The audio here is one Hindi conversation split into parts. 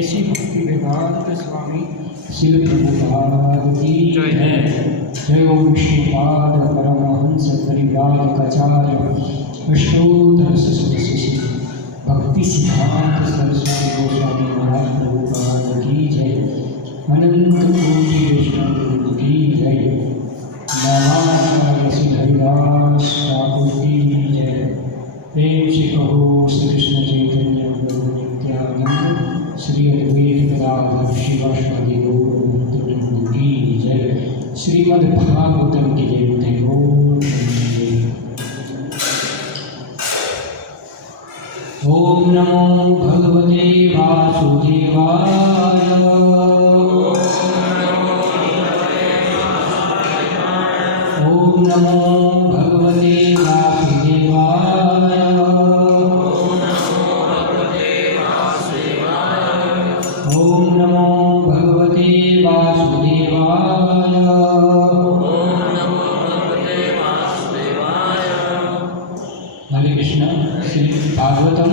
ऐसी भक्ति वेदांत स्वामी शिल प्रभुपाद की जय। जय ओम विष्णुपाद परमहंस परिव्राजकाचार्य अष्टोत्तर सरस्वती भक्ति सिद्धांत सरस्वती गोस्वामी महाराज प्रभुपाद की जय। अनंत कोटि वैष्णव की जय। नारायण श्री हरिदास ठाकुर की जय। प्रेम से कहो श्री कृष्ण चैतन्य प्रभु नित्यानंद श्री अद्वैत गदाधर शिवासादि गौर की जय। श्रीमद् भागवतम की जय। ओम नमो भगवते वासुदेवाय। ओम नमो भगवते वासुदेवाय। ओम नमो भगवते वासुदेवाय। हरे कृष्ण। श्री भागवतम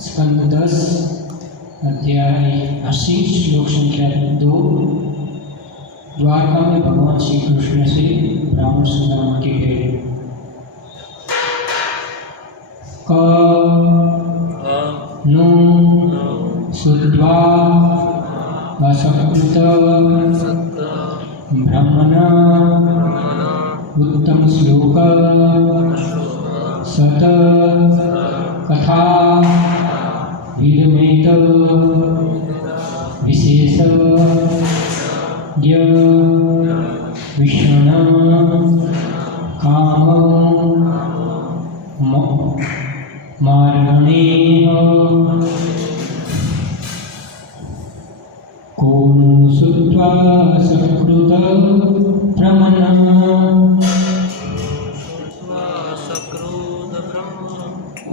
स्कंद 10 अध्याय 80 श्लोक संख्या 2। द्वारका में भगवान श्री कृष्ण से ब्राह्मण सुदामा की भेंट। क नु शुद्ध्वा असकृत ब्रह्मणा उत्तम श्लोक सत कथा विरमेत विशेष विष्ण काम मार्गणे कोनो सुत्वा सकृत भ्रमण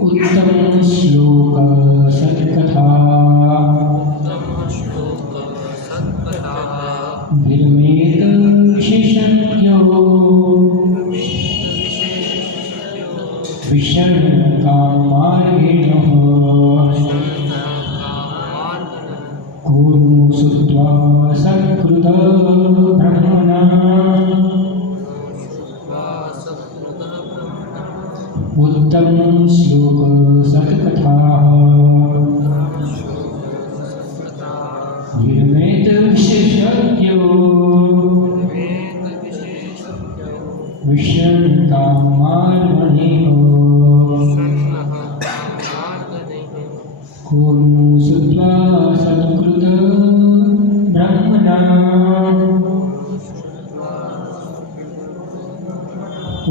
उत्तम श्लोक सत्कथा विरमेत विशेषज्ञो विषण कामार्गिणः कुरु श्रुत्वा सत्कृत ब्रह्मणः उत्तम श्लोक सत्कथाः विरमेत विशेषज्ञो विषण कामार्गिणः कुरु श्रुत्वा सत्कृत ब्रह्मणः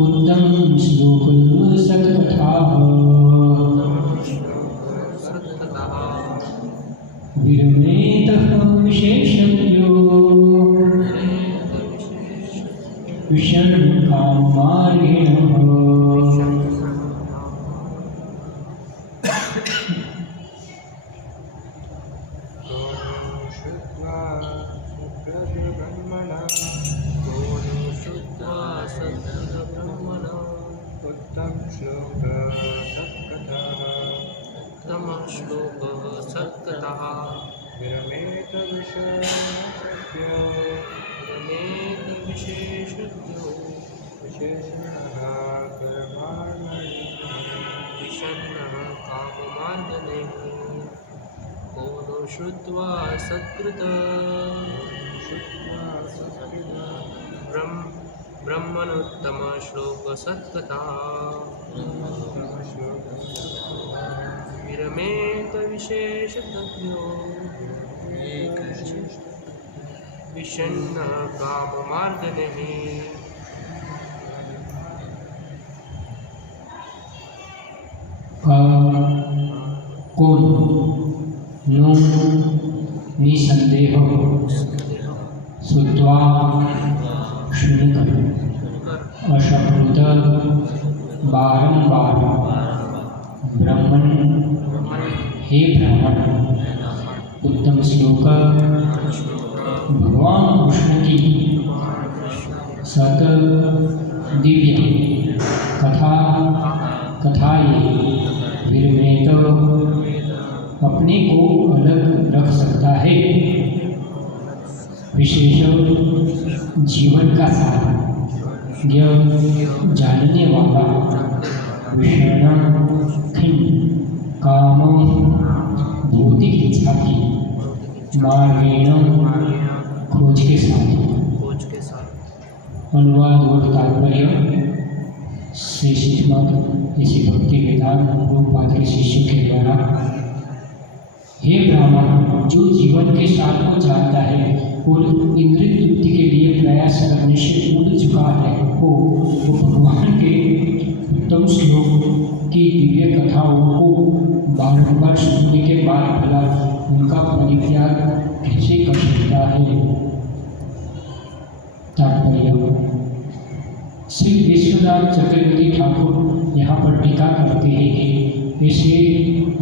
उत्तम श्लोक सत्कथाः विरमेतः विशेषज्ञो विषण कामार्गिणः श्लोक सत्कथः विरमेत विशेषज्ञो विशेषणः विषण्णः काममार्गणैः को श्रुत्वा सत्कृत ब्रह्मणोत्तम श्लोक सत्कथा विरमेत विशेषज्ञो विषण्ण काममार्गणैः कौन नो निसंदेह श्रुत्वा सुनकर अशब्द बारंबार ब्राह्मण हे ब्राह्मण उत्तम श्लोक भगवान कृष्ण की सत दिव्य कथाएं विरमेत अपने को अलग रख सकता है। विशेष जीवन का सार यह जानने वाला विषण खिंड काम भौतिक इच्छा की मार्गेण खोज के साथ अनुवाद और तात्पर्य श्री शिष्टमत इसी भक्ति वेदांत रूपपाद के शिष्य के द्वारा। हे ब्राह्मण, जो जीवन के सार को जानता है और इंद्रिय तृप्ति के लिए प्रयास करने से उड़ चुका है वो भगवान के उत्तम श्लोक की दिव्य कथाओं को बारंबार सुनने के बाद भला उनका परित्याग कैसे कर सकता है। तात्पर्य श्री विश्वनाथ चतुर्वेदी ठाकुर यहाँ पर टीका करते हैं कि ऐसे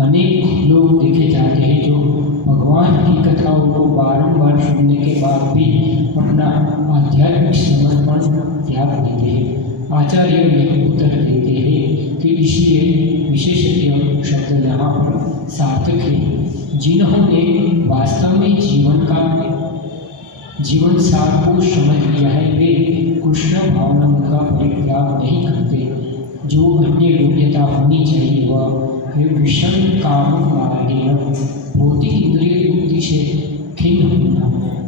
अनेक लोग देखे जाते हैं जो भगवान की कथाओं को बारंबार सुनने के बाद भी अपना आध्यात्मिक समर्पण त्याग देते हैं। आचार्य यह उत्तर देते हैं कि इसलिए विशेषज्ञ शब्द यहाँ पर सार्थक है। जिन्होंने वास्तव में जीवन सार को समझ लिया है वे कृष्ण भावना का परित्याग नहीं करते। जो अन्य योग्यता होनी चाहिए वह है विषम काम मार्गेण भौतिक इंद्रिय युक्ति से खिन्न होना।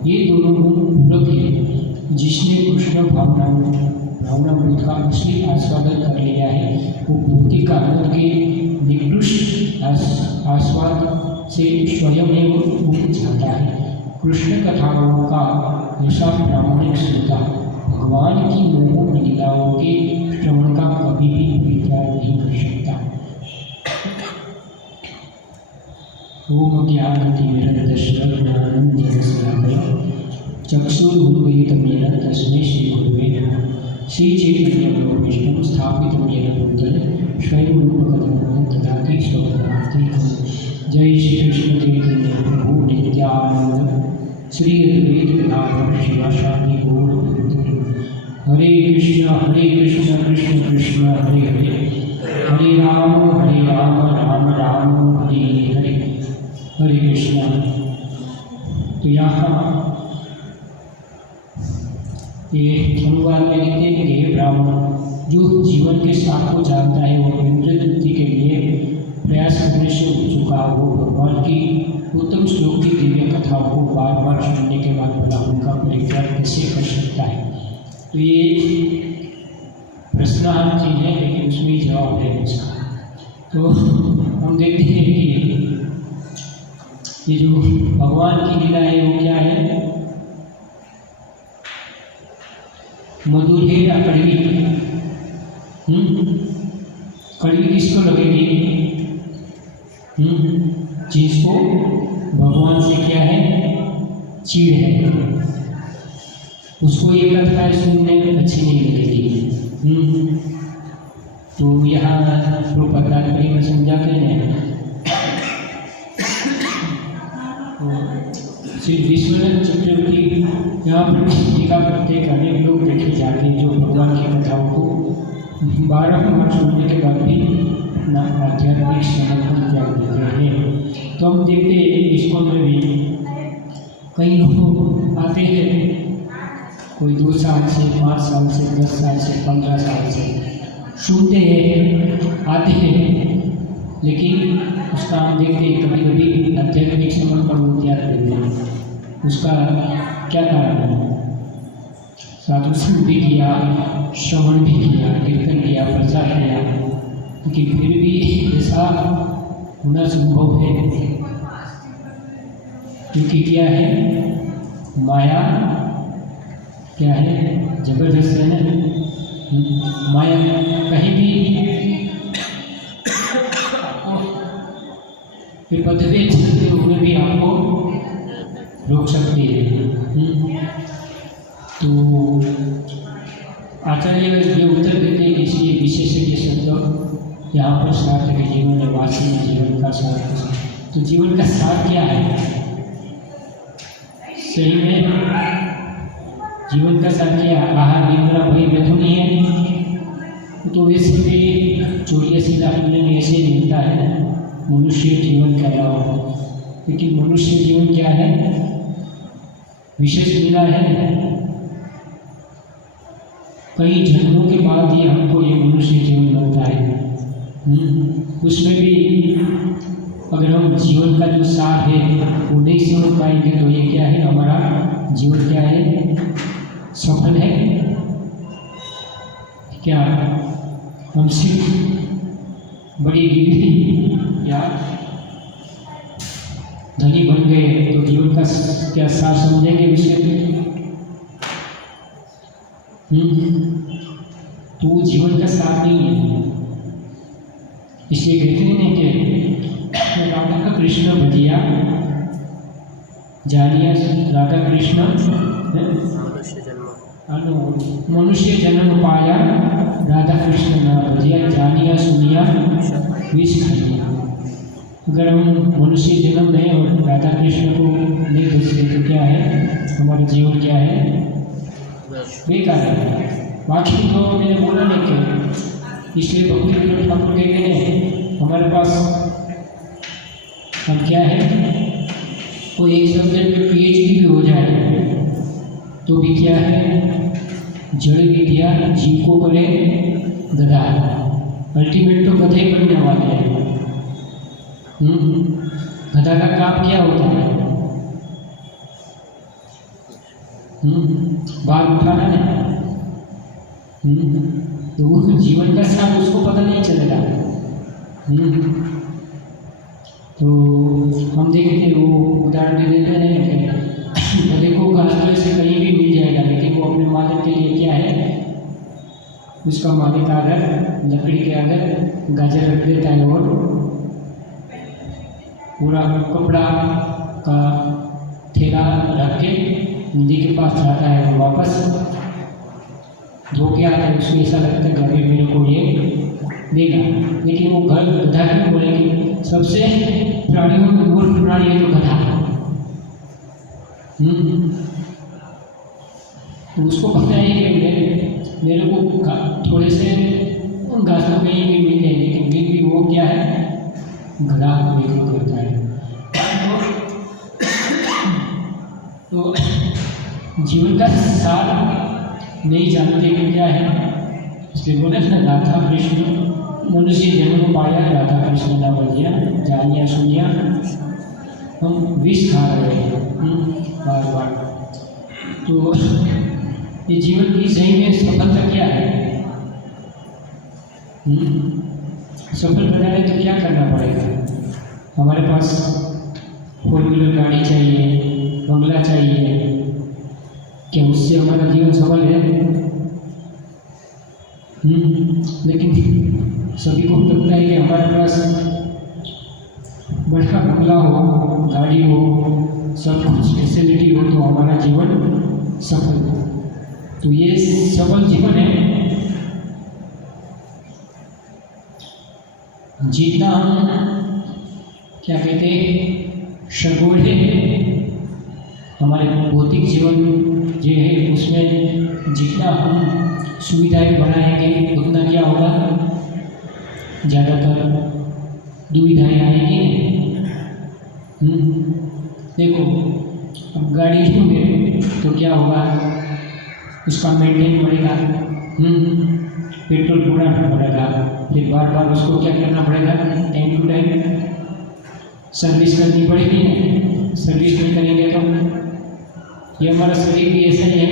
ये दोनों गुण पूरक है। जिसने कृष्ण भावनामृत का असली आस्वादन कर लिया है वो भौतिक आनंद के निकृष्ट आस्वाद से स्वयं मुक्त जाता है। कृष्ण कथाओं का ऐसा प्रामाणिक श्रोता भगवान की मोह लीलाओं के श्रवण का कभी भी विचार नहीं कर सकता। ओम ज्ञानतिमिरन्दस्य ज्ञानञ्जनशलाकया चक्षुरुन्मीलितं येन तस्मै श्रीगुरवे नमः। श्रीचैतन्यप्रभुं स्थापितं येन भूतले स्वयं रूपकथं ददाति स्वपदान्तिकम्। जय श्री कृष्ण चैतन्य प्रभु नित्यानंद श्री अद्वैत गदाधर शिवासादि गौर भक्त। हरे कृष्ण कृष्ण कृष्ण हरे हरे हरे राम हरे कृष्णा। तो यहाँ ये अनुवाद में लिखते हैं कि हे ब्राह्मण, जो जीवन के साथ को जानता है वो इंद्रिय तृप्ति के लिए प्रयास करने से उठ चुका हो भगवान की उत्तम श्लोक की दिव्य कथाओं को बार बार सुनने के बाद भला उनका परित्याग कैसे कर सकता है। तो ये प्रश्नार्थ चीज है, लेकिन उसमें जवाब है इसका। तो हम देखते हैं कि ये जो भगवान की लीला है वो क्या है, मधुर है या कड़वी? कड़वी किसको लगेगी? जिसको भगवान से क्या है, चीड़ है, उसको ये कथाएं सुनने में अच्छी नहीं लगेगी। तो यहाँ प्रभुपाद में समझाते हैं, श्री विश्वनाथ चक्रवर्ती यहाँ पर टीका करते हैं, अनेक लोग देखे जाते हैं जो भगवान की कथाओं को बारंबार सुनने के बाद भी अपना आध्यात्मिक समर्पण त्याग देते हैं। तो हम देखते हैं इस्कॉन में भी कई लोग आते हैं, कोई 2 साल से 5 साल से 10 साल से 15 साल से सुनते हैं, आते हैं, लेकिन उसका हम देखते हैं कभी कभी आध्यात्मिक समर्पण वो त्याग देते हैं। उसका क्या कारण है? साधु संग भी किया, श्रवण भी किया, कीर्तन किया, प्रचार किया, लेकिन फिर भी ऐसा होना संभव है क्योंकि क्या है, माया क्या है, जबरदस्त है ना। माया कहीं भी पदवे चलते हुए भी आपको रोक सकती है। तो आचार्य ये उत्तर देते हैं कि इसलिए विशेषज्ञ शब्द यहाँ पर सार्थ के जीवन में वास्तविक जीवन का सार। तो जीवन का सार क्या है? सही में जीवन का सार क्या? आहार निद्रा भय मैथुनी है। तो वैसे भी 84 लाख में ऐसे मिलता है मनुष्य जीवन के अलावा, लेकिन मनुष्य जीवन क्या है? विशेष लीला है। कई जन्मों के बाद ही हमको ये मनुष्य जीवन मिलता है। उसमें भी अगर हम जीवन का जो सार है वो नहीं समझ पाएंगे तो ये क्या है, हमारा जीवन क्या है, सफल है क्या? हम सिर्फ बड़ी डिग्री या धनी बन गए तो जीवन का क्या सार समझेंगे उसे? तो वो जीवन का सार नहीं है। इसलिए कहते हैं कि राधा कृष्ण भजिया जानिया, राधा कृष्ण मनुष्य जन्म पाया, राधा कृष्ण न भजिया जानिया सुनिया विष खाइया। अगर हम मनुष्य जन्म लें और राधा कृष्ण को नहीं भजते तो क्या है, हमारा जीवन क्या है, बेकार है। बाकी तो मैंने बोला नहीं कि इसलिए भक्ति विनोद ठाकुर कहते हैं हमारे पास हम क्या है, कोई एक सब्जेक्ट में PhD भी हो जाए तो भी क्या है, जड़ विद्या जीव को करे गधा, अल्टीमेट तो गधे ही बनने वाले हैं। गधा का काम क्या होता है? बाल उठाना है। तो वो जीवन का साथ उसको पता नहीं चलेगा। तो हम देखते वो उदाहरण दे देते हैं गधे को घास से कहीं भी मिल जाएगा, लेकिन वो अपने मालिक के लिए क्या है, उसका मालिक अगर लकड़ी के अगर गाजर रख देता है और पूरा कपड़ा का थैला रख के नदी के पास जाता है, वापस धो के आता है, उसमें ऐसा लगता है घर में मेरे को ये देगा। लेकिन वो घर गधा क्यों बोलेगी? सबसे प्राणियों में मूर्ख प्राणी है तो गधा। तो उसको पता है कि मेरे को थोड़े से घास तो कहीं भी मिल जाए, लेकिन फिर भी वो क्या है, गधा को बिल्कुल करता है। तो जीवन का सार नहीं जानते कि क्या है, इसलिए बोले ना राधा कृष्ण मनुष्य जन्म पाया, राधा कृष्ण ना बजिया जानिया सुनिया, हम विष खा रहे हैं बार बार। तो ये जीवन की सही में सफलता क्या है? सफल बनाने तो क्या करना पड़ेगा? हमारे पास 4 व्हीलर गाड़ी चाहिए, बंगला चाहिए, क्या उससे हमारा जीवन सफल है? लेकिन सभी को लगता है कि हमारे पास बड़ा बंगला हो, गाड़ी हो, सब कुछ फैसिलिटी हो तो हमारा जीवन सफल हो। तो ये सफल जीवन है जितना हम क्या कहते हैं शगोड़े हमारे भौतिक जीवन जो है उसमें जितना हम सुविधाएं बढ़ाएंगे उतना क्या होगा, ज़्यादातर दुविधाएं आएंगी। देखो अब गाड़ी में तो क्या होगा, उसका मेंटेन बढ़ेगा, पेट्रोल पूरा पड़ेगा, फिर बार बार उसको क्या करना पड़ेगा, टाइम टू टाइम सर्विस करनी पड़ेगी। सर्विस नहीं करेंगे तो ये हमारा शरीर भी ऐसा ही है,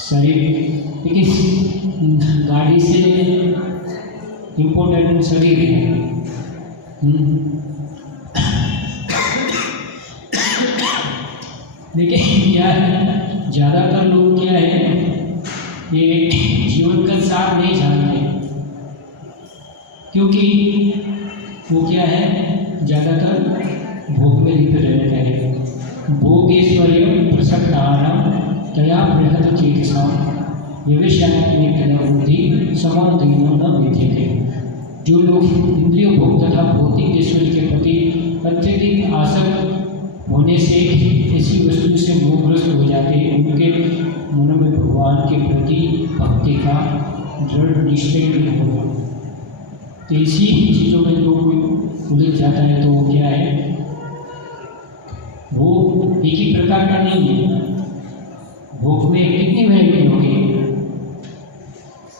शरीर लेकिन गाड़ी से इम्पोर्टेंट शरीर है। लेकिन क्या ज़्यादातर लोग क्या है, ये जीवन का सार नहीं जानते, क्योंकि वो क्या है ज़्यादातर भोग में लिप्त रहते हैं। भोगेश्वर्य प्रसक्तानां तया बृहत् चेतसां व्यवसायिनी बुद्धि समाधीनो न विद्यते। जो लोग इंद्रिय भोग तथा भौतिक ऐश्वर्य के प्रति अत्यधिक आसक्त होने से ऐसी वस्तु से मोहग्रस्त हो जाते हैं, उनके मन में भगवान के प्रति भक्ति का दृढ़ निश्चय नहीं होगा। तो इसी चीज़ों में लोग उलझ जाता है। तो वो क्या है, वो एक ही प्रकार का नहीं है। भोग में कितनी वैरायटी होगी,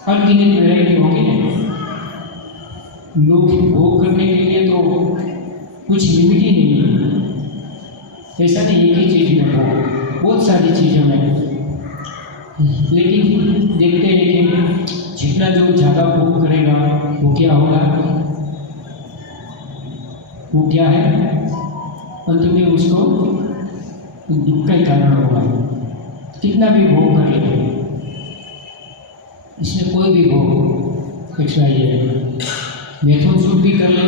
अनगिनत वैरायटी होगी। लोग भोग करने के लिए तो कुछ लिमिट ही नहीं है। ऐसा नहीं एक ही चीज़ में भोग, बहुत सारी चीज़ों में। लेकिन देखते हैं कि जितना जो ज़्यादा भोग करेगा वो क्या होगा, वो क्या है, अंत में उसको दुख का ही कारण होगा। कितना भी भोग कर ले, इसमें कोई भी भोग मैथुन सुख भी कर ले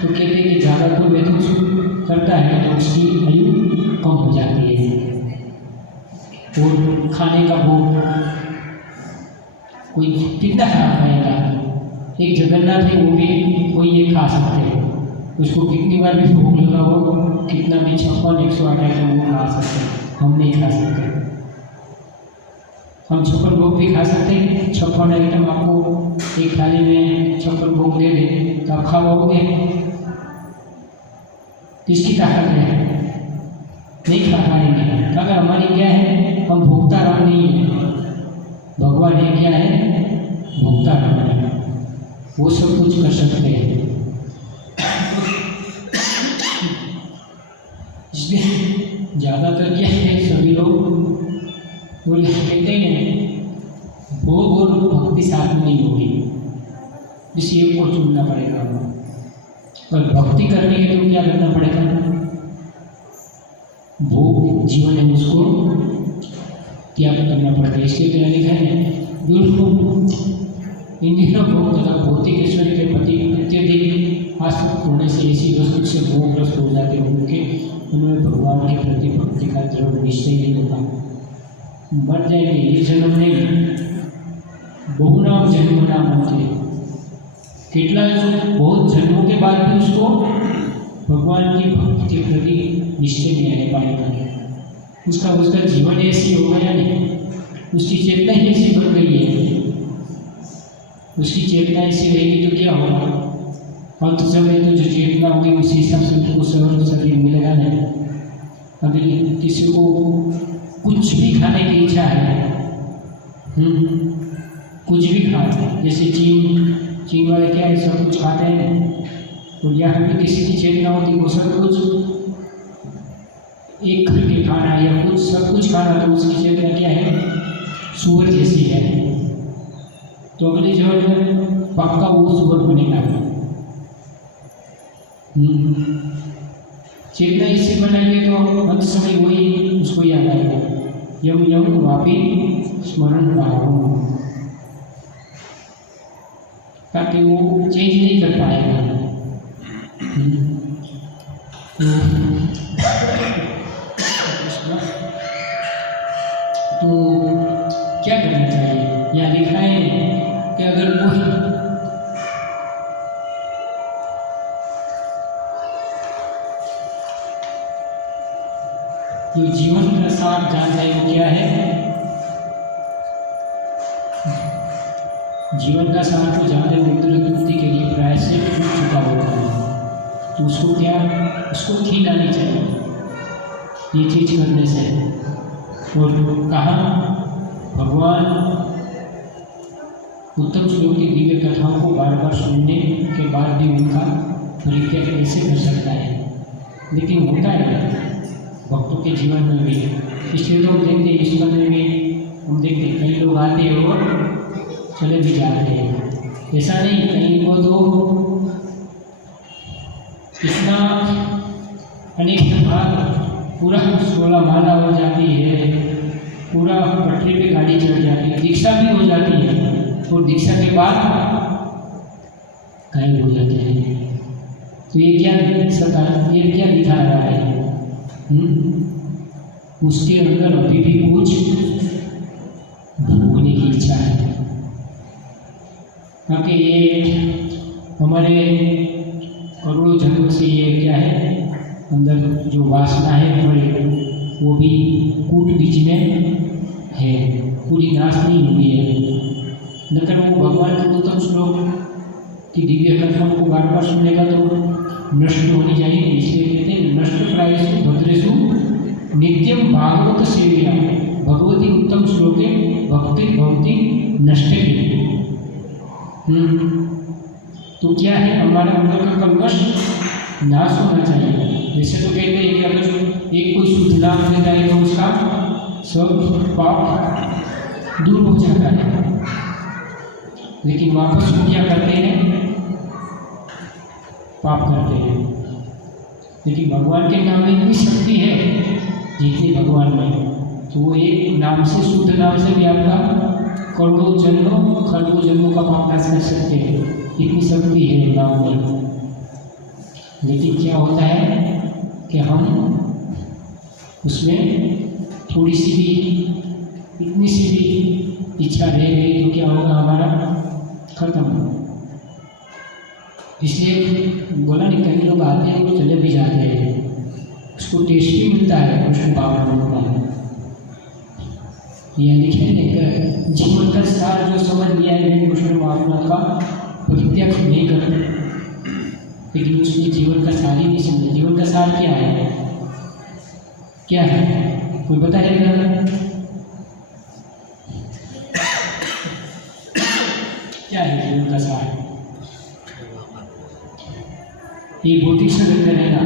तो कहते हैं कि ज़्यादा तो मैथुन सुख करता है तो उसकी आयु कम हो जाती है। और खाने का भोग कोई कितना खा पाएगा, एक जगन्नाथ है वो भी कोई ये खा सकते हैं, उसको कितनी बार भी भूख लगा हो, कितना भी 56 108 आइटम वो खा सकते हैं, हम नहीं खा सकते। हम 56 भोग भी खा सकते हैं, 56 आइटम आपको एक थाली में 56 भोग दे दे तो आप खाओगे, किसकी ताकत है, नहीं खा पाएंगे। अगर हमारी क्या है, हम भोक्ता राम नहीं है, भगवान है क्या है, भोक्ता राम है, वो सब कुछ कर सकते हैं। इसलिए ज़्यादातर क्या है, सभी लोग वो कहते हैं भोग और भक्ति साथ में नहीं होगी, इस एक को चुनना पड़ेगा। और भक्ति करनी है तो क्या करना पड़ेगा, भोग जीवन है उसको त्याग करना पड़ता है। इसके क्या लिखा है, इंद्रियों भोग तथा भौतिक ऐश्वर्य के प्रति अत्यधिक आसक्त होने से इसी वस्तु से मोहग्रस्त हो जाते हैं, उनमें भगवान के प्रति भक्ति का दृढ़ निश्चय नहीं होता। मर जाएंगे, ये जन्म नहीं, बहुनाम जन्म नाम होते, कितना बहुत जन्मों के बाद भी उसको भगवान की भक्ति के प्रति निश्चय नहीं रह पाएगा। उसका जीवन ऐसी हो गया नहीं, उसकी चेतना ही ऐसी बन गई है। उसकी चेतना ऐसी रहेगी तो क्या होगा, अंत समय तो जो चेतना होगी उसी हिसाब से उसको शरीर मिलेगा नहीं। अभी किसी को कुछ भी खाने की इच्छा है, कुछ भी खाते, जैसे चीन वाले क्या है, सब कुछ खाते हैं, और यहाँ भी किसी की चेतना होती वो सब कुछ एक करके खाना या कुछ सब कुछ खाना, तो उसकी चेतना क्या है, सुअर जैसी है। तो अगली जगह में पक्का वो सुअर बनेगा। चेतना इससे बनाएंगे तो अंत समय वही उसको याद आएगा, यम यम वापी स्मरण पाऊँ, ताकि वो चेंज नहीं कर पाएगा। तो क्या करना चाहिए? यहाँ लिखा है कि अगर कोई जो जीवन का सार जान जाए वो क्या है, जीवन का सार को जानने मुक्ति के लिए प्रायश्चित छूट चुका होता है, तो उसको क्या, उसको खील आनी चाहिए ये चीज करने से। और कहा भगवान उत्तम श्लोक की दिव्य कथाओं को बार बार सुनने के बाद भी उनका परित्याग कैसे कर सकता है, लेकिन होता है भक्तों के जीवन में भी। इसलिए तो हम देखते हैं ईश्वर में भी हम देखते हैं कई लोग आते हैं और चले भी जाते हैं, ऐसा नहीं, कहीं को तो इतना अनेक बार पूरा 16 माला हो जाती है, पूरा पटरी पे गाड़ी चढ़ जाती है, दीक्षा भी हो जाती है, और दीक्षा के बाद गायब हो जाते हैं। तो ये क्या सरकार, ये क्या दिखा रहा है? उसके अंदर अभी भी कुछ भोगने की इच्छा है, क्योंकि ये हमारे करोड़ों जन्म से ये क्या है, अंदर जो वासना है हमारे, वो भी कूट बीच में है, पूरी नाश नहीं हुई है। नकर वो भगवान के उत्तम श्लोक की दिव्य कथाओं को बार बार सुनेगा तो नष्ट होनी चाहिए। इसलिए कहते हैं नष्ट प्रायसु भद्रेषु नित्यम भागवत सेव्या भगवती उत्तम श्लोके भक्ति भवती नष्ट। तो क्या है, हमारे अंदर का कलमश नाश होना चाहिए। जैसे तो कहते हैं कि अगर एक कोई शुद्ध नाम ले जाए तो उसका सब पाप दूर हो जाता है, लेकिन वापस वो क्या करते हैं, पाप करते हैं। लेकिन भगवान के नाम में इतनी शक्ति है जितनी भगवान में, तो वो एक नाम से, शुद्ध नाम से भी आपका करोड़ों जन्मों खरबों जन्मों का पाप नाश कर सकते हैं, इतनी शक्ति है नाम में। लेकिन क्या होता है कि हम उसमें थोड़ी सी भी, इतनी सी भी इच्छा रह गई तो क्या होगा, हमारा खत्म। इसलिए बोला नहीं, कई लोग आते हैं वो चले भी जाते हैं, उसको टेस्ट भी मिलता है कृष्ण भावनाओं का। यह लिखे नहीं, जीवन का सार जो समझ लिया है कृष्ण भावना का परित्याग नहीं करते, लेकिन उसने जीवन का सार ही नहीं समझा। जीवन का सार क्या है, क्या है, कोई बताएगा? क्या है जीवन का सार? ये भौतिक शरीर में रहेगा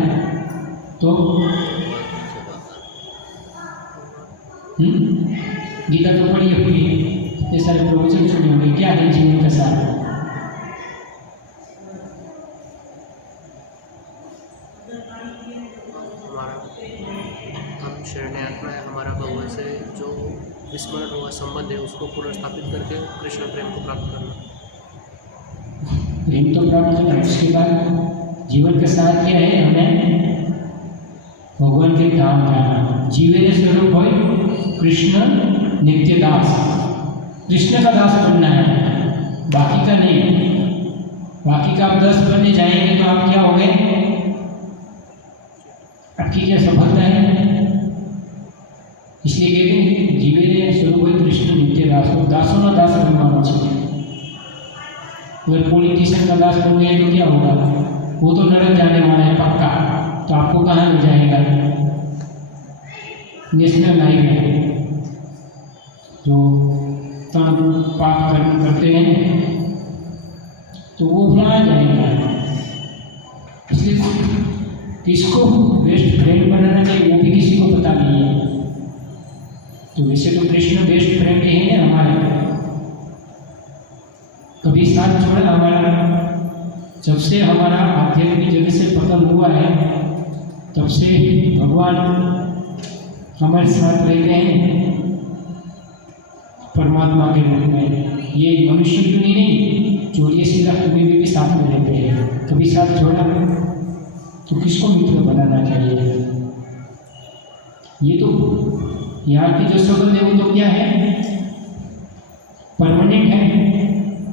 तो गीता तो पढ़ी है पूरी, ये सारे प्रवचन सुने होंगे। क्या है जीवन का सार? हम शरणात्मा है, हमारा भगवान से जो विस्मरण हुआ संबंध है उसको पुनर्स्थापित करके कृष्ण प्रेम को प्राप्त करना। प्रेम तो प्राप्त करना, उसके बाद जीवन का सार क्या है, हमें भगवान के धाम जाना। जीवन स्वरूप हो कृष्ण नित्य दास, कृष्ण का दास बनना है, बाकी का नहीं। बाकी का आप 10 बनने जाएंगे तो आप क्या हो गए, आपकी क्या सफलता है? इसलिए कहते हैं जीवन स्वरूप हो कृष्ण नित्य दास, दासों ना दास बनना चाहिए। अगर पॉलिटिशियन का दास बन गए तो क्या होगा, वो तो नरक जाने वाला है पक्का, तो आपको कहाँ ले जाएगा? नेशनल हाईवे जो तन पार करते हैं तो वो वहाँ जाएगा। इसलिए किसको बेस्ट फ्रेंड बनाना चाहिए वो भी किसी को पता नहीं है। तो वैसे तो कृष्ण बेस्ट फ्रेंड है हमारे, कभी साथ छोड़ा हमारा। जब से हमारा आध्यात्मिक जगत से पतन हुआ है तब से भगवान हमारे साथ रहते हैं परमात्मा के रूप में। ये मनुष्य दुनिया नहीं, चोरिया सीधा कभी भी साथ में रहते हैं। कभी साथ छोड़ा तो किसको मित्र बनाना चाहिए। ये तो यहाँ की जो संबंध है वो तो क्या है, परमानेंट है।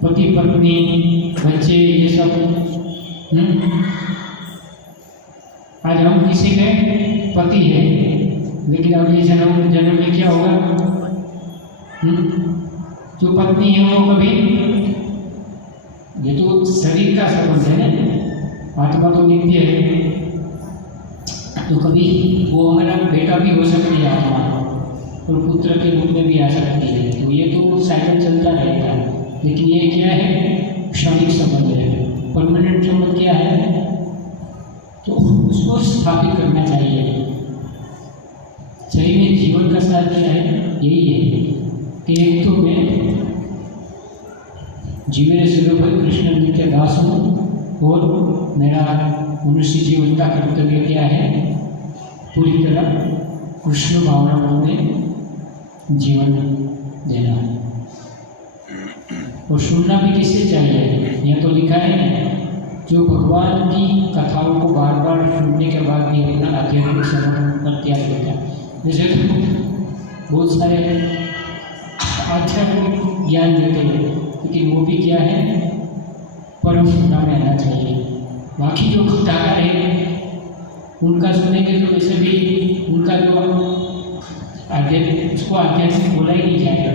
पति पत्नी बच्चे ये सब। आज हम किसी के पति है लेकिन अगले जन्म में क्या होगा, जो पत्नी है वो कभी, ये तो शरीर का संबंध है ना, आत्मा तो नित्य है। तो कभी वो हमारा बेटा भी हो सकती है आत्मा, और पुत्र के रूप में भी आ सकती है। तो ये तो साइकिल चलता रहेगा। लेकिन ये क्या है, क्षणिक संबंध है। परमानेंट संबंध क्या है, तो उसको स्थापित करना चाहिए। सही में जीवन का सार क्या है, यही है कि एक तो मैं जीवन स्वरूप कृष्ण जी के दास हूँ और मेरा मनुष्य जीवन का कर्तव्य क्या है, पूरी तरह कृष्ण भावनाओं में जीवन देना। और सुनना भी किससे चाहिए, यह तो लिखा है जो भगवान की कथाओं को बार बार सुनने के बाद भी अपना आध्यात्मिक समर्पण त्याग देता है। जैसे बहुत सारे आध्यात्मिक ज्ञान देते हैं लेकिन वो भी क्या है, परम सुनना में आना चाहिए। बाकी जो कथाकार है उनका सुनेंगे तो वैसे भी उनका जो आध्यात्मिक, उसको आध्यात्मिक बोला ही नहीं जाएगा।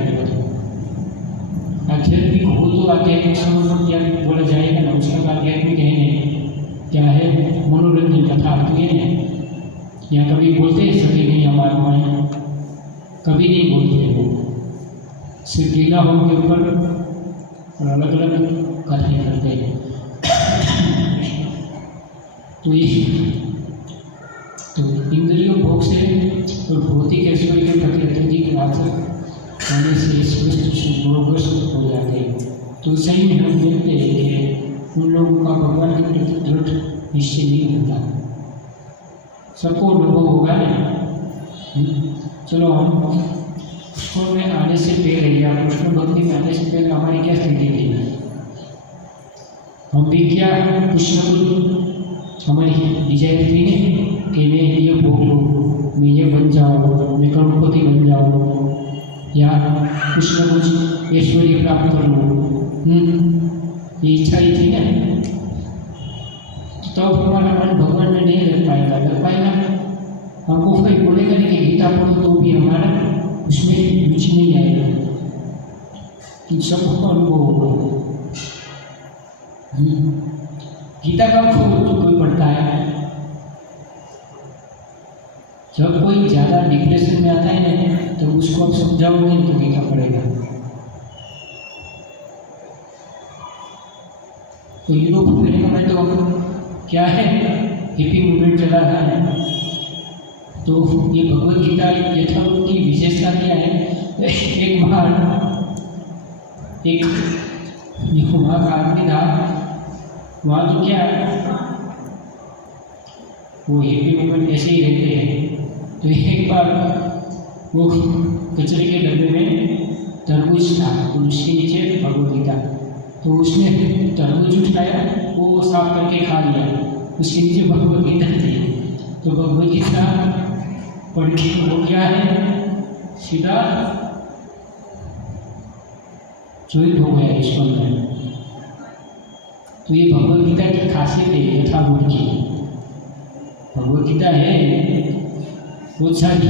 आध्यात्मिक हो तो आध्यात्मिक समर्पण क्या बोला जाएगा ना, उसका आध्यात्मिक है नहीं, क्या है मनोरंजन कथा तो ये है। यहाँ कभी बोलते हैं सभी नहीं हमारे माँ, कभी नहीं बोलते वो, सिर्फ लीला हो के ऊपर और अलग अलग कथाएँ करते हैं। तो ये तो इंद्रियों भोग से और भौतिक ऐश्वर्य के प्रति अत्यधिक आसक्त होने से स्पष्ट रोगग्रस्त हो जाते हैं। तो सही में हम देखते हैं कि उन लोगों का भगवान के प्रति दृढ़ निश्चय नहीं होता। सबको अनुभव होगा ना। चलो हम कृष्ण में आने से पहले या कृष्ण भक्ति में आने से पहले हमारी क्या स्थिति थी, हम भी क्या कुछ न कुछ हमारी डिजाइन थी ना कि मैं ये भोग लूँ, मैं ये बन जाऊँ, मैं करोड़पति बन जाऊँ, या कुछ न कुछ ऐश्वर्य प्राप्त कर लूँ, ये इच्छा ही थी ना। तो हमारा मन भगवान में नहीं लग पाएगा। हमको कोई बोलेगा नहीं कि गीता पढ़ो तो भी हमारा उसमें रुचि नहीं आएगा कि सबको अनुभव होगा। गीता का कोई पढ़ता है, जब कोई ज़्यादा डिप्रेशन में आता है ना तो उसको आप समझाओगे तो गीता पढ़ेगा। तो यूरोप अमेरिका में तो क्या है, हिपी मूवमेंट चला रहा है। तो ये भगवद गीता यथावत की विशेषता क्या है, एक बार एक वहाँ का आदमी था, वहाँ तो क्या वो हिपी मूवमेंट ऐसे ही रहते हैं। तो एक बार वो कचरे के डब्बे में तरबूज था तो उसके नीचे भगवद गीता, तो उसने तरबूज उठाया, वो साफ करके खा लिया, उसके नीचे भगवद गीता थी। तो भगवद गीता पढ़ के वो क्या है, सीधा चोरित हो गया इसको अंदर। तो ये भगवद गीता की खासियत है यथारूढ़ की। भगवद गीता है बहुत सारी,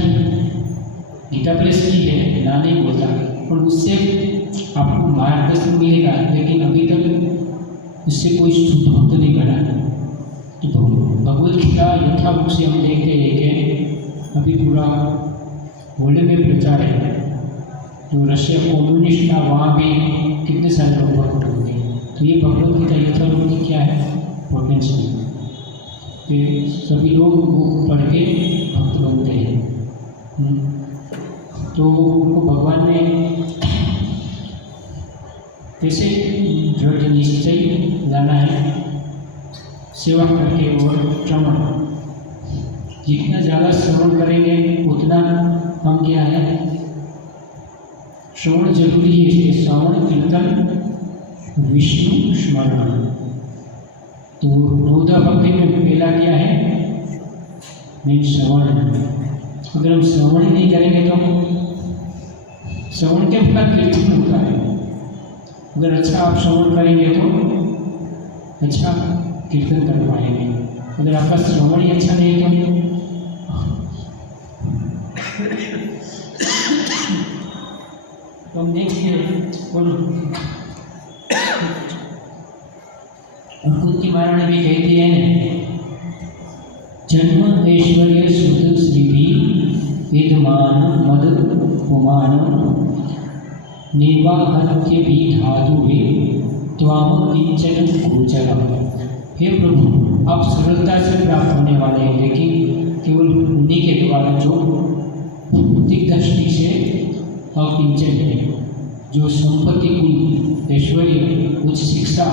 गीता प्रेस की है ना नहीं बोलता, और उससे आपको मार्गदर्शन मिलेगा, लेकिन अभी तक उससे कोई शुद्ध भक्त नहीं बना। तो भगवद गीता यथारूप से हम देखते हैं कि अभी पूरा वर्ल्ड में प्रचार है। जो रशिया कम्युनिस्ट था वहाँ भी कितने सारे लोग भक्त होंगे। तो ये भगवद गीता यथारूप की क्या है पोटेंशियल, कि सभी लोग वो पढ़ के भक्त बनते हैं। तो उनको भगवान ने कैसे दृढ़ निश्चय लाना है, सेवा करके और श्रवण, जितना ज़्यादा श्रवण करेंगे उतना हम क्या है, श्रवण जरूरी है। इसलिए श्रवण कीर्तन विष्णु स्मरण। तो नवदा भक्ति में पहला क्या है, मेन श्रवण। अगर हम श्रवण ही नहीं करेंगे तो श्रवण के बाद कीर्तन होता है। अगर अच्छा आप श्रवण करेंगे तो अच्छा कीर्तन कर पाएंगे। अगर आपका श्रवण ही अच्छा नहीं तो हम देखिए कुंती महारानी भी कहती है, जन्म ऐश्वर्य सुत श्रीभी विद्मान मद पुमान निर्वाहत्य भी धातु वे त्वाम किंचन गोचर। हे प्रभु, आप सरलता से प्राप्त होने वाले हैं, लेकिन केवल उन्हीं के द्वारा जो भौतिक दृष्टि से अकिंचन है, जो संपत्ति कुल ऐश्वर्य उच्च शिक्षा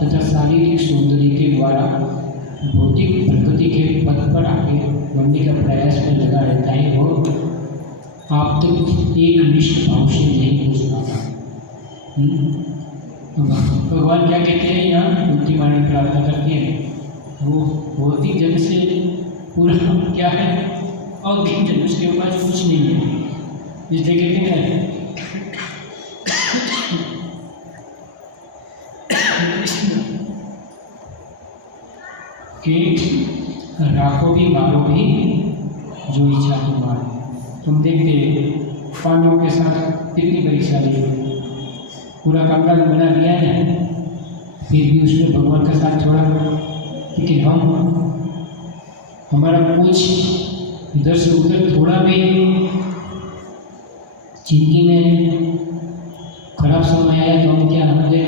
तथा शारीरिक सौंदर्य के द्वारा भौतिक प्रगति के पथ पर आगे बढ़ने का प्रयास में लगा रहता है, वो आप तक एक निष्ठ भाव से नहीं पहुँच पाता। भगवान क्या कहते हैं, यहाँ कुंती महारानी प्रार्थना करती है, वो भौतिक जन से पूरा क्या है अकिंचन, उसके पास कुछ नहीं है। इसलिए कहते हैं कि राखो भी मारो भी जो इच्छा तुम्हारी। तुम देखते पांडवों के साथ कितनी परीक्षा ली, पूरा कंगाल बना दिया है, फिर भी उसने भगवान का साथ छोड़ा। लेकिन हमारा कुछ इधर से उधर थोड़ा भी जिंदगी में खराब समय आया तो हम क्या हमारे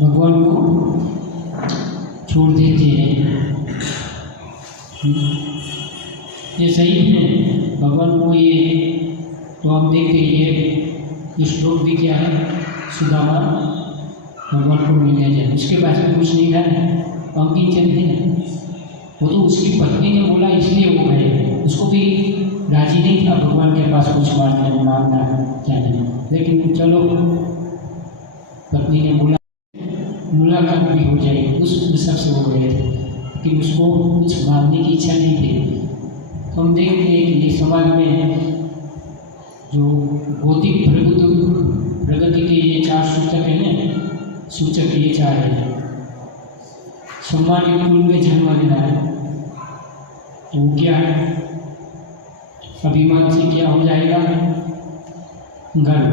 भगवान को छोड़ देते हैं। ये सही है, भगवान को ये तो हम देखते ये श्लोक भी क्या है, सुदामा भगवान को मिल जाए, उसके पास में कुछ नहीं था, पंक्ति चलती है। वो तो उसकी पत्नी ने बोला इसलिए वो गए, उसको भी राजी नहीं था भगवान के पास कुछ मांगना चाहिए, लेकिन चलो पत्नी ने बोला मुलाकात भी हो जाए, उस हिसाब से वो गए थे, लेकिन उसको कुछ मांगने की इच्छा नहीं थी। तो हम देखते हैं कि ये समाज में जो भौतिक प्रगति के ये चार सूचक है ना, सूचक ये चार है। सम्मानित कुल में जन्म लेना है तो वो क्या है, अभिमान से क्या हो जाएगा, गर्व।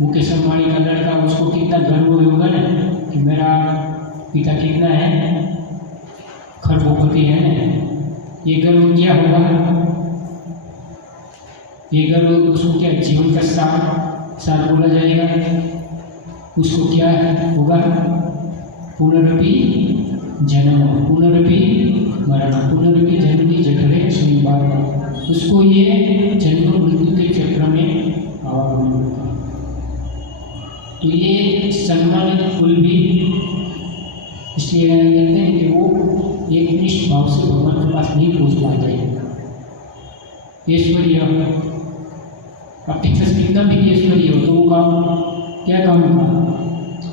मुकेश अंबानी का लड़का, उसको कितना गर्व होगा ना कि मेरा पिता कितना है, खरबोपति है ना। ये गर्व क्या होगा, ये गर्व उसको क्या जीवन का सार बोला जाएगा। उसको क्या होगा, पुनरपि जन्म पुनरपि मरण पुनरपि जन्मी जठरे शनिवार। उसको ये जन्म मृत्यु के चक्र में आवागमन होगा। तो ये सम्मानित फूल भी इसलिए कहते हैं कि वो एक निष्ठ भाव से भगवान के पास नहीं पहुँच पाते। ऐश्वर्य आपके पास कितना भी ऐश्वर्य हो तो वो काम क्या काम होगा,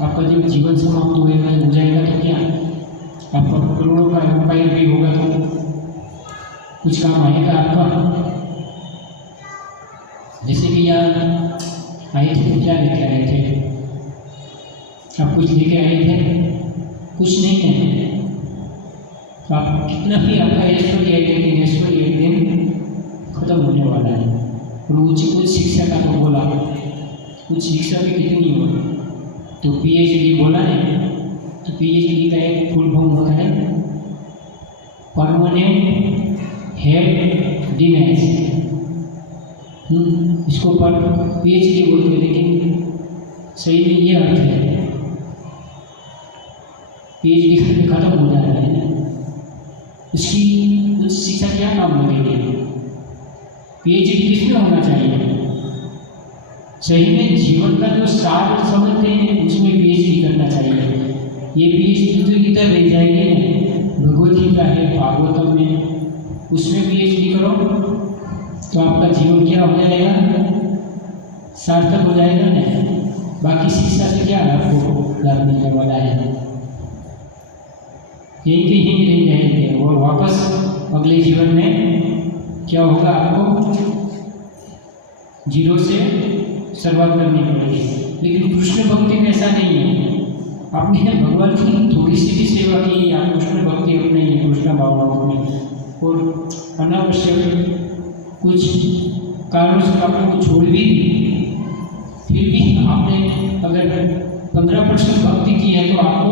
आपका जब जीवन समाप्त हो जाएगा तो क्या, आपका करोड़ों का एम्पायर भी होगा तो कुछ काम आएगा आपका। जैसे कि यहाँ आए थे, क्या लेके आए थे आप, कुछ लेके आए थे, कुछ नहीं है। तो आप कितना भी आपका ऐश्वर्य है, लेकिन ऐश्वर्य एक दिन खत्म होने वाला है। और कुछ शिक्षा का तो बोला, कुछ शिक्षा भी कितनी हो, तो PhD बोला है, तो PhD का एक फुल फॉर्म होता है परमानेंट हेड डिनाइज, इसको पर PhD बोलते हैं, लेकिन सही में ये अर्थ है, PhD करके खत्म हो जा रहा है। उसकी उस शिक्षा क्या काम लगेगी? PhD किसमें होना चाहिए? सही में जीवन का जो सार समझते हैं उसमें PhD करना चाहिए। ये PhD तो इधर रह जाएगी ना, भगवद गीता है, भागवतम में, उसमें PhD करो तो आपका जीवन क्या हो जाएगा? सार्थक हो जाएगा ना। बाकी शिक्षा से क्या आपको लाभ मिलने वाला है? यही के यहीं रह जाएंगे और वापस अगले जीवन में क्या होगा? आपको जीरो से शुरुआत करनी पड़ेगी। लेकिन कृष्ण भक्ति में ऐसा नहीं है। आपने भगवान की थोड़ी सी भी सेवा की, आप कृष्ण भक्ति अपने कृष्ण भावनाओं में, और अनावश्यक कुछ कारणों से आपने को छोड़ भी दी, फिर भी आपने अगर 15% भक्ति की है तो आपको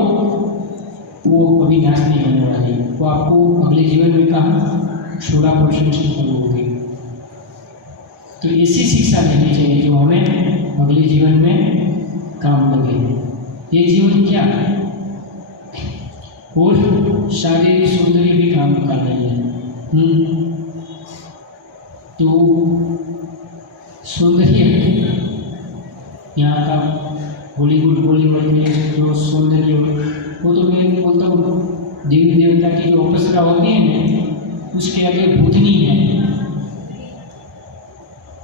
वो कभी नाश नहीं होने वाली, वो आपको अगले जीवन में कहाँ 16% से कम होगी। तो ऐसी शिक्षा देनी चाहिए जो हमें अगले जीवन में काम लगे। ये जीवन क्या है? और शारीरिक सौंदर्य भी काम का नहीं है। तो सौंदर्य यहाँ का बॉलीवुड में जो सौंदर्य, वो तो मैं बोलता हूँ देवी देवता की जो अप्सरा होती है ना, उसके आगे भूतनी है।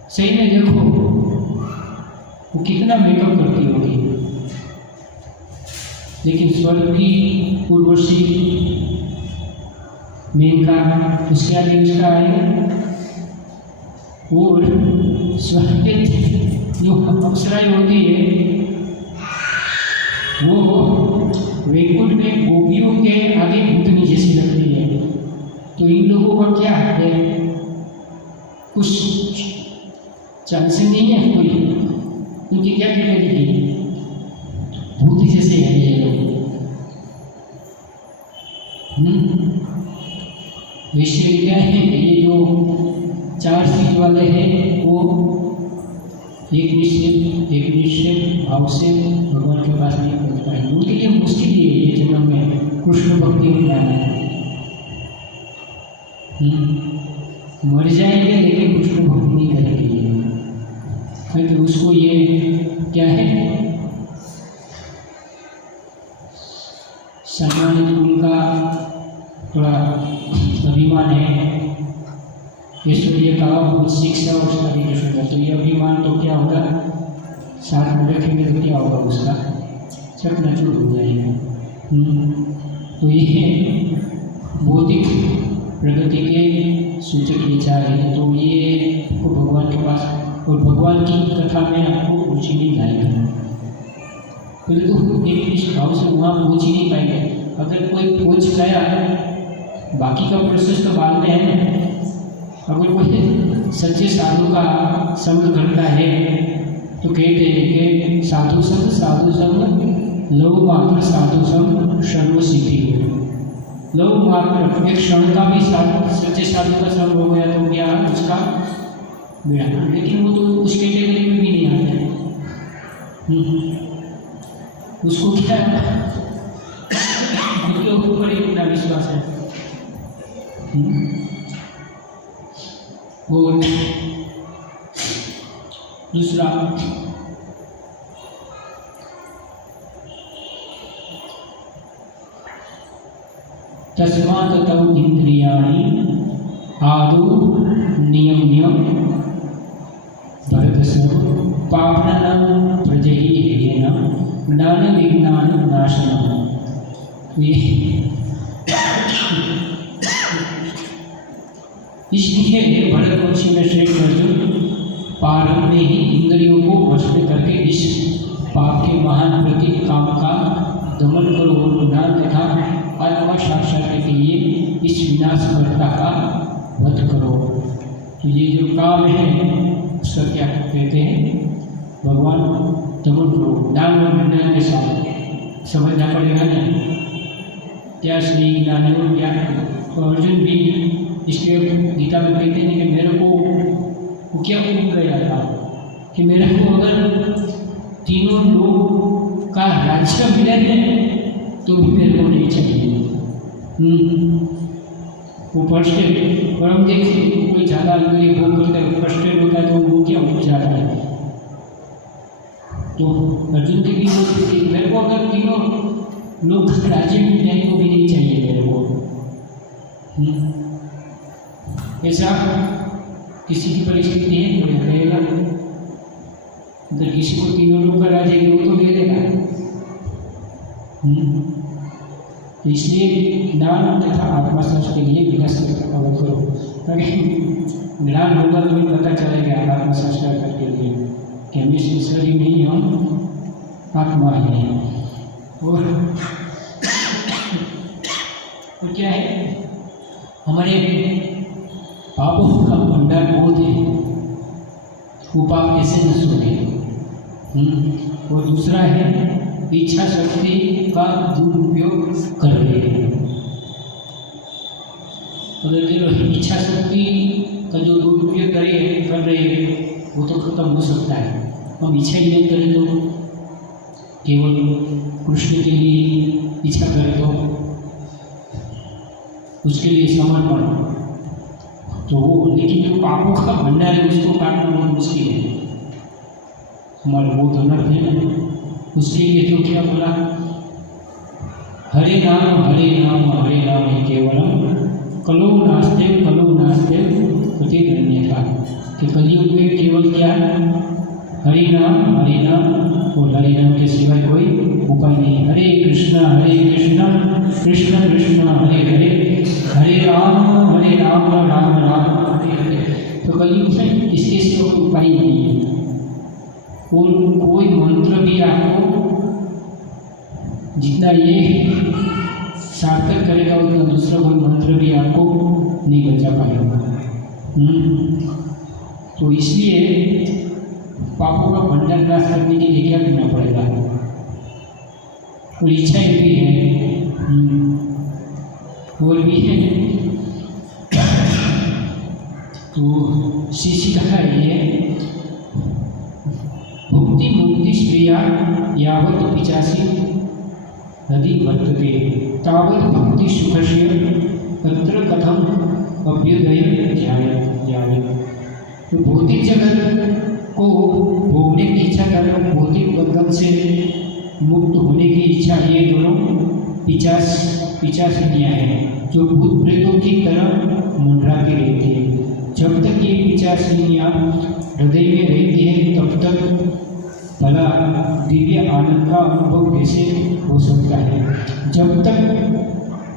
सही में देखो वो कितना मेकअप करती होगी, लेकिन स्वर्ग की उर्वशी मेनका, उसके आगे उसका आएगा। और स्वर्ग के जो अप्सराएं होती है वो वैकुंठ में गोपियों के आगे भूतनी जैसी लगती है। तो इन लोगों का क्या है? कुछ चांस नहीं है कोई, उनकी क्या कैटेगरी? भूत जैसे है ये लोग। वैश्य क्या है? ये जो 4 चीज वाले हैं वो एक निश्चित भाव से भगवान के पास नहीं पहुँच पाएंगे। उनके लिए मुश्किल ही है ये जन्म में कृष्ण भक्ति में जाना। मर जाएंगे लेकिन कृष्ण भक्ति नहीं करेंगे, क्योंकि उसको ये क्या है? सम्मानित कुल का थोड़ा अभिमान है, ऐश्वर्य का, शिक्षा और शारीरिक सुंदर। तो ये अभिमान तो क्या होगा? साथ में रखेंगे तो क्या होगा? उसका चकनाचूर हो जाएगा। तो ये बौद्धिक प्रगति के सूचक विचार है। तो ये भगवान के पास, और भगवान की कथा में आपको रुचि नहीं लाएगा, तो एक निश्चित भाव से वहाँ पहुँच ही नहीं पाएंगे। अगर कोई पहुँच गया, बाकी का प्रोसेस तो बाद में है ना। अगर कोई सच्चे साधु का संग करता है तो कहते हैं कि साधु संग लव मात्र साधु संग सर्व सिद्धि हो। लव मात्र एक क्षण का भी सच्चे साधु का संग हो गया तो क्या उसका बेड़ा, लेकिन वो तो उस कैटेगरी में भी नहीं आता। उसको क्या ऊपर ही अपना विश्वास है। और दूसरा तस्मात् तव इंद्रियाणि आदौ नियम्य भरतसम पावनं प्रजह्येन ज्ञान विज्ञान नाशनम्। इसलिए भरतवंशी में श्रेष्ठ अर्जुन प्रारंभ में ही इंद्रियों को वश में करके इस पाप के महान प्रतीक काम का दमन करो और ज्ञान तथा आत्मा साक्षात्कार के लिए इस विनाशकर्ता का वध करो। तो ये जो काम है उसका क्या कहते हैं? भगवान दमन करो, ज्ञान और विज्ञान के साथ समझना पड़ेगा ना, क्या सही ज्ञान है और क्या। तो अर्जुन भी इसलिए गीता में कहते हैं कि मेरे को वो क्या उठ गया था कि मेरे को अगर तीनों लोग का राज्य मिले तो भी मेरे को नहीं चाहिए। वो फ्रस्ट्रेट, और हम देखिए कोई ज़्यादा अंदर भोग करता है, फ्रस्ट्रेट होता है तो वो क्या हो जाता है। तो अर्जुन की भी वो स्थिति, मेरे को अगर तीनों लोग राज्य मिल जाए तो भी नहीं चाहिए मेरे को। ऐसा किसी की परिस्थिति है तो रहेगा, अगर किसी को तीनों लोग का राज्य है वो तो दे देगा। इसलिए ज्ञान तथा आत्मसंच के लिए विनस्पति का पालन करो, ताकि ज्ञान होगा तो भी पता चलेगा आत्मसंस्कार करके लिए कि हम इस शरीर नहीं, हम आत्मा ही हैं। और क्या है, हमारे पापों का भंडार बहुत है, वो पाप कैसे नष्ट होंगे। और दूसरा है इच्छा शक्ति का दुरुपयोग कर रहे हैं। अगर जो इच्छा शक्ति का जो दुरुपयोग कर रहे हैं वो तो खत्म हो सकता है। हम इच्छा ही नहीं करें तो केवल कृष्ण के लिए इच्छा करें तो उसके लिए समर्पण तो वो, लेकिन जो पापों का भंडार है उसको काटना बहुत मुश्किल है। हमारे वो धनर्थ है ना, उसके लिए तो क्या बोला, हरे नाम हरे नाम केवलम कलो नास्ते कति धन्य था कि कलयुग में केवल क्या हरे नाम और हरे नाम के सिवाय कोई उपाय नहीं। हरे कृष्णा कृष्ण कृष्ण हरे राम राम हरे हरे। तो कलयुग में इसके सिवा कोई उपाय नहीं है। और कोई मंत्र भी आपको जितना ये सार्थक करेगा उतना दूसरा कोई मंत्र भी आपको नहीं बचा पाएगा। तो इसलिए पापों का भंडार नाश करने के लिए क्या करना पड़ेगा, और इच्छाएं भी है और भी है। तो शिशिका ये भुक्ति मुक्ति स्त्रिया यावत् पिचासी नदी वर्तते तावत् भक्ति सुखस्य तत्र कथम अभ्युदय जाए। तो भौतिक जगत को भोगने की इच्छा करना, भौतिक बंधन से मुक्त होने की इच्छा, ये दोनों पिचासिनियाँ हैं जो भूत प्रेतों की तरह मंडराती रहती है। जब तक ये पिचासिनियाँ हृदय में रहती है तब तक भला दिव्य आनंद का अनुभव कैसे हो सकता है। जब तक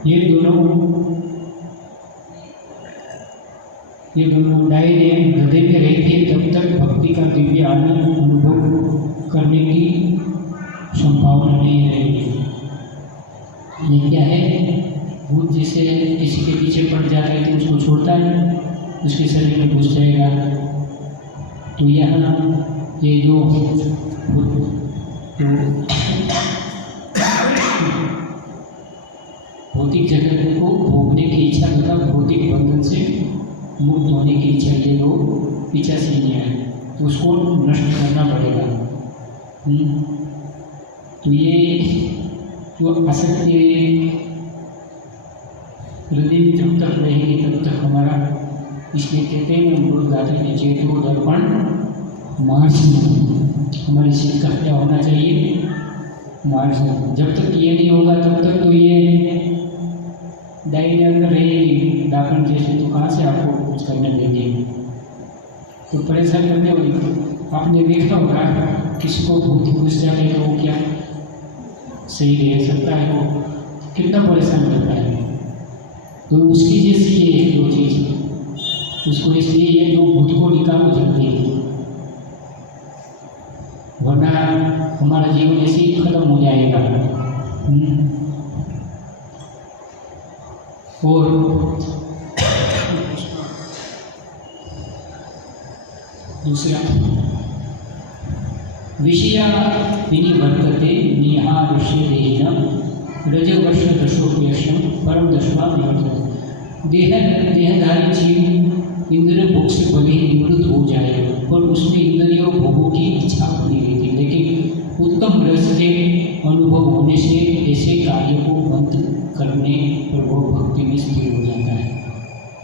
ये दोनों डायरे हृदय में रहती है तब तक भक्ति का दिव्य आनंद अनुभव करने की संभावना नहीं रहेगी। ये क्या है, भूत जैसे किसी के पीछे पड़ जाता है तो उसको छोड़ता है, उसके शरीर में घुस जाएगा। तो यहाँ ये जो भौतिक जगत को भोगने की इच्छा तथा भौतिक बंधन से मुक्त होने की इच्छा, ये दो पिचासिनियाँ हैं, तो उसको नष्ट करना पड़ेगा। तो ये जो आसक्ति हृदय में जब तक रहेगी तब तक हमारा, इसलिए कहते हैं हम लोग गाते हैं चेतो दर्पण मार्जन, हमारी सीट का क्या होना चाहिए, मार्जन। जब तक ये नहीं होगा तब तक तो ये दाई अंदर रहेगी दापन जैसे, तो कहाँ से आपको कुछ करने देंगे। तो परेशान करने वाली आपने देखा होगा, किसी को भूत घुस जाए तो वो क्या सही रह सकता है, वो कितना परेशान करता है। तो उसकी जैसी ये है दो चीज़, उसको इसलिए ये दो भूत को निकालो जल्दी, वरना हमारा जीवन ऐसे ही खत्म हो जाएगा। और दूसरा विषया विनिवर्तते निहारुष्यदेन रजवर्ष दशोपेशम परम दशमा निवर्तते। देहधारी जीव इंद्रिय भोग से भले ही निवृत्त हो जाए पर उसमें इंद्रियों भोगों की इच्छा बनी रहती, लेकिन उत्तम रस के अनुभव होने से ऐसे कार्य को बंद करने पर वो भक्ति में स्थिर हो जाता है।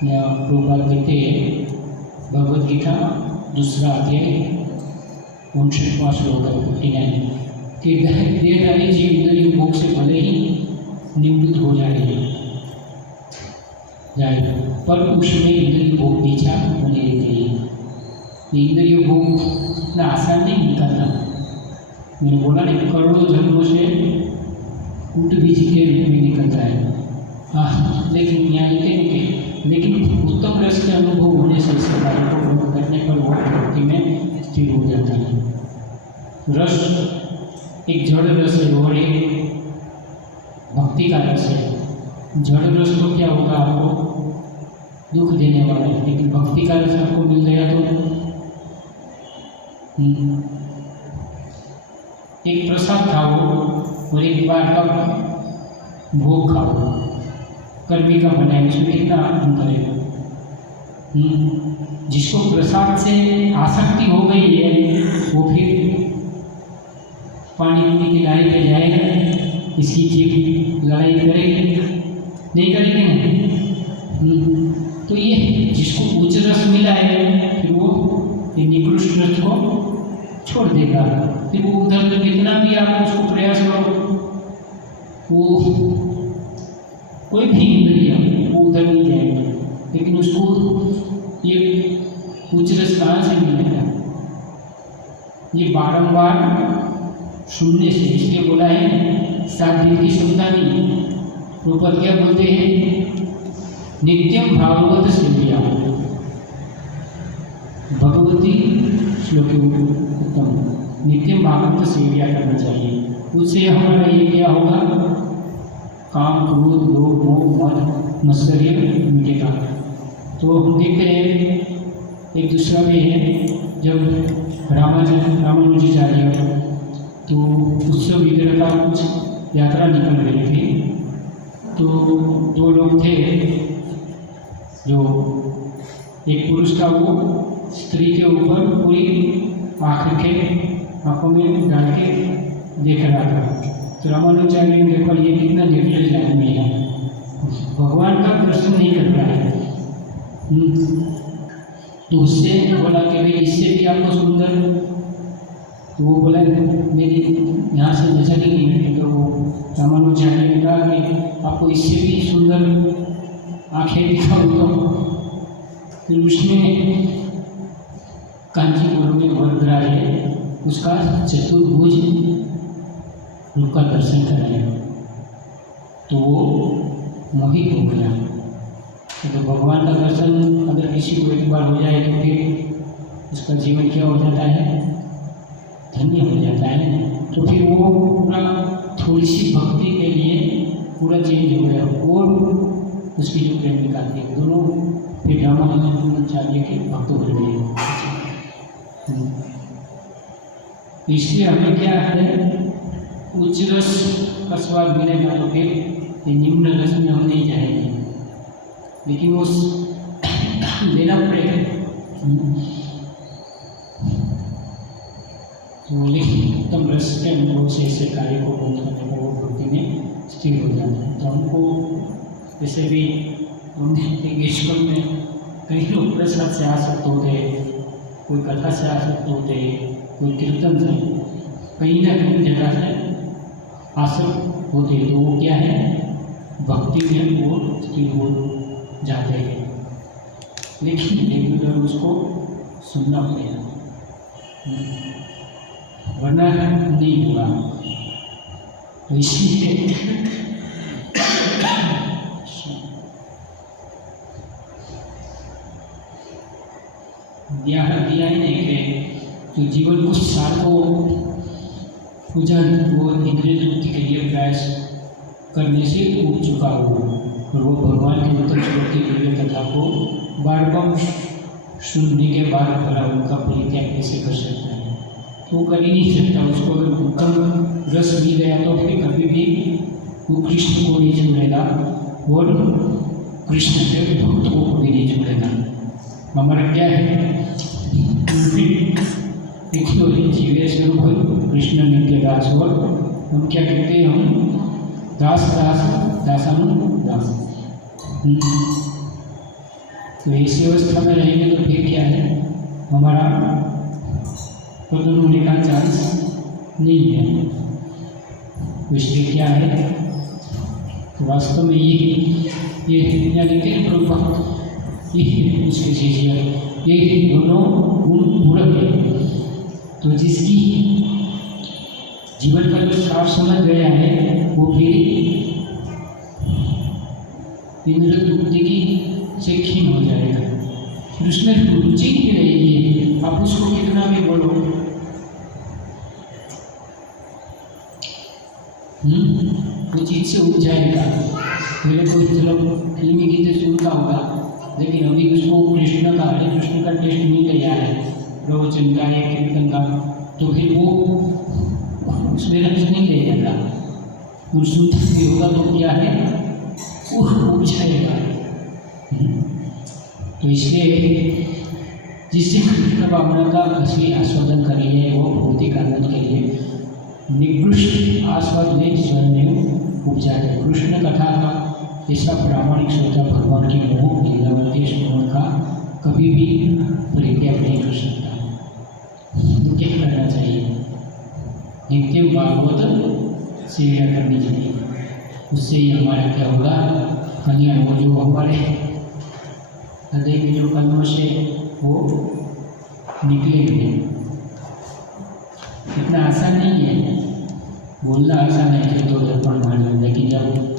या प्रभुपाद कहते हैं भगवद गीता 2 अध्याय 59वां श्लोक 59 कि देहधारी जीव इंद्रिय भोग से भले ही निवृत्त हो जाए पर उसमें इंद्रिय भोग की इच्छा बनी रहती है। इंद्रिय भोग इतना आसान नहीं निकलता। मैंने बोला ना करोड़ों जन्मों से ऊँट बीज के रूप में निकलता है। हाँ, लेकिन यहाँ लिखेंगे लेकिन उत्तम रस के अनुभव होने से इस कार्य को बंद करने पर वो भक्ति में स्थिर हो जाता है। रस एक जड़ रस है और एक भक्ति का रस है। जड़ रस तो क्या होगा, आपको दुख देने वाला है, लेकिन भक्ति का रस आपको मिल गया तो एक प्रसाद खाओ और एक बार का भोग खाओ, कर्मी का बनाए, उसमें कितना अंतर है। जिसको प्रसाद से आसक्ति हो गई है वो फिर पानी पीने की लड़ाई पे जाएगा, इसकी जीव लड़ाई करेगी नहीं करेगी ना। तो ये जिसको उच्च रस मिला है फिर वो निकृष्ट रस को छोड़ देगा, फिर वो उधर कितना भी आप उसको प्रयास करो वो कोई भी इंद्रिय वो उधर नहीं जाएगा, लेकिन उसको ये उच्च रस कहाँ से मिलेगा, ये बारंबार सुनने से। इसलिए बोला है 7 दिन की सुनता नहीं। प्रभुपाद क्या बोलते हैं, नित्यम भागवत सेव्या भगवती श्लोक उत्तम, नित्यम भागवत सेव्या करना चाहिए। उससे हमारा ये क्या होगा, काम क्रोध लोभ मोह मद मत्सर्य मिटेगा। तो हम देखते हैं एक दूसरा भी है, जब रामानुजाचार्य तो उत्सव वगैरह का कुछ यात्रा निकल रही थी, तो 2 लोग थे, जो एक पुरुष था वो स्त्री के ऊपर पूरी आंखों में डाल के देख रहा था। तो रामानुजाचार्य ने देखा ये कितना निर्लज आदमी है, भगवान का दर्शन नहीं कर रहा है। तो उससे बोला कि भाई इससे भी आपको सुंदर, तो वो बोला मेरी यहाँ से नजर ही नहीं है। तो वो रामानुजाचार्य ने कहा कि आपको इससे भी सुंदर आँखें दिखाओ। तो फिर उसने कांचीपुरम में वरदराज है उसका चतुर्भुज रूप का दर्शन कराया, तो वो मोहित हो गया। तो भगवान का दर्शन अगर किसी को एक बार हो जाए तो फिर उसका जीवन क्या हो जाता है, धन्य हो जाता है। तो फिर वो पूरा थोड़ी सी भक्ति के लिए पूरा चेंज हो गया, और उसकी जो प्रेमिका थी दोनों फिर रामानुजाचार्य के भक्त हो गए। इसलिए हमें क्या है, उच्च रस का स्वाद मिलेगा तो फिर निम्न रस में हम नहीं जाएंगे, लेकिन वो लेना पड़ेगा। तो लेकिन उत्तम रस के अनुभव से ऐसे कार्य को बंद करने पर वो भक्ति में स्थिर हो जाता है। तो हमको जैसे भी हम देखते हैं ईश्वर में कई लोग प्रसाद से आसक्त होते हैं, कोई कथा से आसक्त होते हैं, कोई कीर्तन से, कहीं ना कहीं जगह से आसक्त होते हैं। तो वो क्या है, भक्ति में वो स्थिर हो जाते हैं, लेकिन रेगुलर उसको सुनना पड़ेगा, वरना नहीं होगा। तो इसीलिए दिया ही नहीं कि जो जीवन कुछ साल को पूजन वो इंद्रिय तृप्ति के लिए प्रयास करने से उठ चुका हो, और वो भगवान के उत्तम श्लोक की दिव्य कथा को बार बार सुनने के बाद भला उनका परित्याग कैसे कर सकता है, तो वो कर ही नहीं सकता। उसको अगर उत्तम रस मिल गया तो फिर कभी भी वो कृष्ण को नहीं छोड़ेगा और कृष्ण के भक्त को कभी नहीं छोड़ेगा। हमारा क्या है, देखियो जीवे स्वरूप कृष्ण नित्य दास, और हम क्या कहते हैं, हम दास दास दासानु दास। तो ऐसी अवस्था में रहेंगे तो फिर क्या है, हमारा पतन होने का चांस नहीं है। तो इसलिए क्या है, वास्तव में ये यानी कि प्रभुभक्त, ये उसके शिष्य, ये दोनों गुण पूरक है। तो जिसकी जीवन का जो साफ समझ गया है वो फिर इंद्र तृप्ति की से क्षीण हो जाएगा, फिर उसमें रुचि ही रहेगी। आप उसको कितना भी बोलो, वो चीज से उठ जाएगा। मेरे को चलो फिल्मी गीत सुनता होगा, लेकिन अभी उसको कृष्ण का हरे कृष्ण का टेस्ट नहीं गया है, प्रवचन का या कीर्तन का, तो फिर वो उसमें रस नहीं ले जाता। और शुद्ध भी होगा तो क्या है, वो उठ जाएगा। तो इसलिए जिससे कृष्ण भावना का असली आस्वादन करिए, वो भौतिक आनंद के लिए निकृष्ट आस्वाद में स्वयं उपजा है। कृष्ण कथा का ऐसा प्रामाणिक श्रोता भगवान की मोह लीलावती स्मरण का कभी भी परित्याग नहीं कर सकता। तो क्या करना चाहिए, नित्य भागवत सेवा करनी चाहिए। उससे ही हमारा क्या होगा, कल्याण हो, जो हमारे हृदय के जो कलमों से वो निकलेंगे। इतना आसान नहीं है, बोलना आसान है कि 2 दर्पण मार लें, लेकिन जब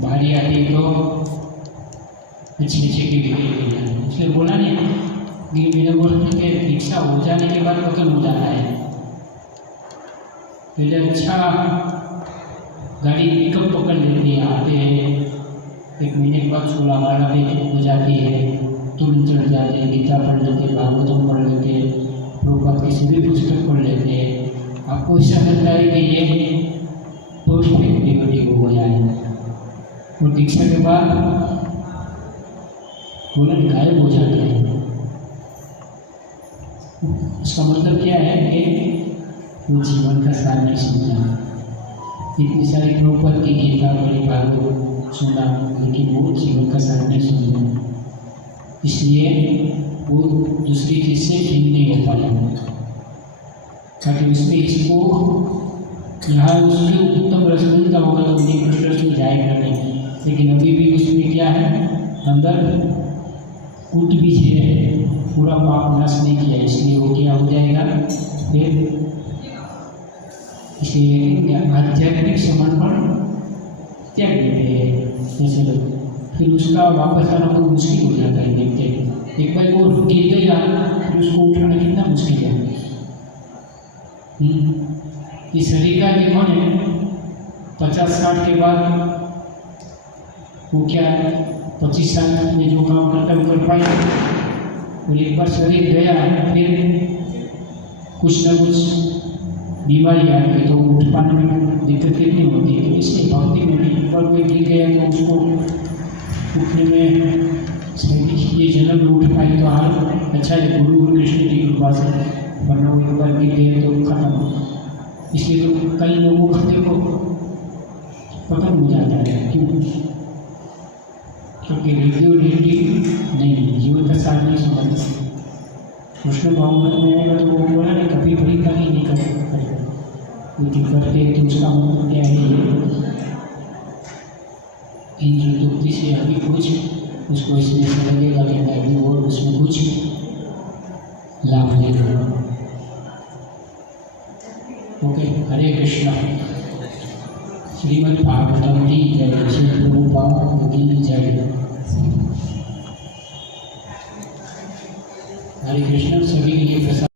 बारी आती तो अच्छे की बिगड़ी जाए। इसलिए बोला नहीं, मेरे बोलने के दीक्षा हो जाने के बाद पतन हो जाता है। पहले अच्छा गाड़ी पिकअप पकड़ लेती है, आते हैं 1 महीने के बाद 16 वाला पे हो जाती है, तुरंत चढ़ जाते हैं, गीता पढ़ लेते, भागवतम पढ़ लेते, प्रभुपाद की सभी पुस्तक पढ़ लेते हैं। आपको ऐसा लगता है कि ये परफेक्ट डिवोटी हो गया है, और दीक्षा के बाद बोलन गायब हो जाते हैं। इसका मतलब क्या है कि वो जीवन का सार नहीं समझा। इतनी सारी प्रभुपाद की गीता पढ़ी, भागवत सुना, लेकिन वो जीवन का सार नहीं समझा, इसलिए वो दूसरी चीज से भिन्न नहीं हो पाया। ताकि उसमें इसको यहाँ उसके उत्तम रस मिलता होगा तो उन्हीं कृष्ण से जाएगा नहीं, लेकिन अभी भी उसमें क्या है, अंदर कुट बीज है, पूरा पाप नाश नहीं किया, इसलिए वो क्या हो जाएगा, फिर इसलिए आध्यात्मिक समर्पण त्याग देते हैं जैसे लोग, फिर उसका वापस आना बहुत मुश्किल हो जाता है। देखते एक बार वो गिर गया, फिर उसको उठाना कितना मुश्किल है। इस शरीर का देखो ने 50-60 के बाद वो क्या 25 साल में जो काम करता है कर पाए, और एक बार शरीर गया फिर कुछ न कुछ बीमारी आ गई तो उठ पाने में दिक्कत कितनी होती है। तो इसलिए भक्ति में भी एक बार कोई गिर गया तो उसको उठने में ये जन्म में उठ पाए तो हाल अच्छा है, गुरु कृष्ण की कृपा से, वरना वो एक बार गिर गए तो खत्म। इसलिए तो कई लोगों का देखो पतन हो जाता है, क्यों, क्योंकि रिलेटिव नहीं, जीवन का साथ नहीं समझते। कृष्ण भावना में आएगा तो वो बोला नहीं, कभी भी कहीं नहीं कर लेकिन करते तो उसका मतलब क्या है, इन दुखती से अभी कुछ उसको इसमें से लगेगा कि मैं भी और उसमें कुछ लाभ लेगा। ओके, हरे कृष्णा। श्रीमद् भागवतम की जय, श्री प्रभुपाद की जय। हरे कृष्ण। सभी के लिए प्रसाद